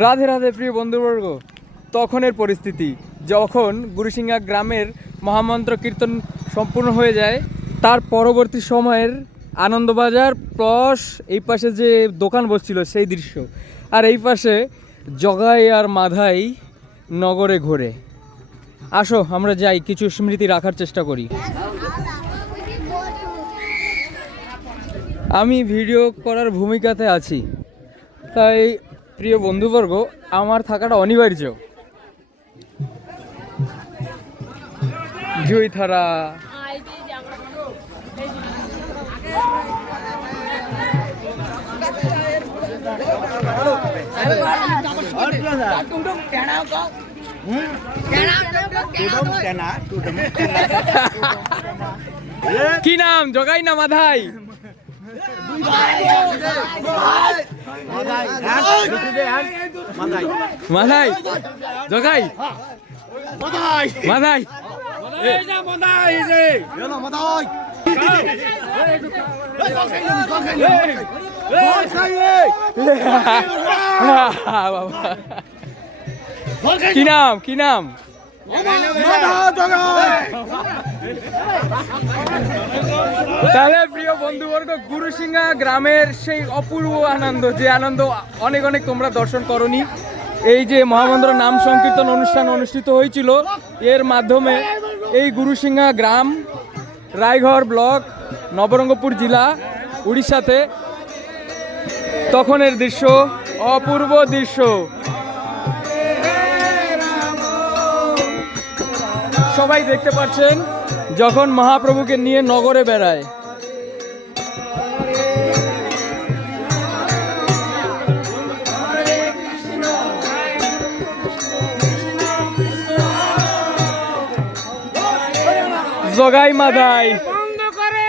রাধে রাধে প্রিয় বন্ধুবর্গ। তখনের পরিস্থিতি যখন গুরুসিংহা গ্রামের মহামন্ত্র কীর্তন সম্পূর্ণ হয়ে যায়, তার পরবর্তী সময়ের আনন্দবাজার প্লস এই পাশে যে দোকান বসছিল সেই দৃশ্য, আর এই পাশে জগাই আর মাধাই নগরে ঘোরে। আসো আমরা যাই, কিছু স্মৃতি রাখার চেষ্টা করি। আমি ভিডিও করার ভূমিকাতে আছি, তাই প্রিয় বন্ধুবর্গ আমার থাকাটা অনিবার্য। জুইথারা কি নাম? জগাই না মাধাই? মাধাই জগাই মাধাই কি নাম? কি নাম? তাহলে প্রিয় বন্ধুবর্গ, গুরুসিংহা গ্রামের সেই অপূর্ব আনন্দ, যে আনন্দ অনেক অনেক তোমরা দর্শন করনি, এই যে মহামন্ত্র নাম সংকীর্তন অনুষ্ঠান অনুষ্ঠিত হয়েছিল, এর মাধ্যমে এই গুরুসিংহা গ্রাম, রায়গড় ব্লক, নবরঙ্গপুর জেলা, উড়িষ্যাতে তখনের দৃশ্য, অপূর্ব দৃশ্য। সবাই দেখতে পাচ্ছেন যখন মহাপ্রভুকে নিয়ে নগরে বেড়ায়। জগাই মাধাই বন্ধ করে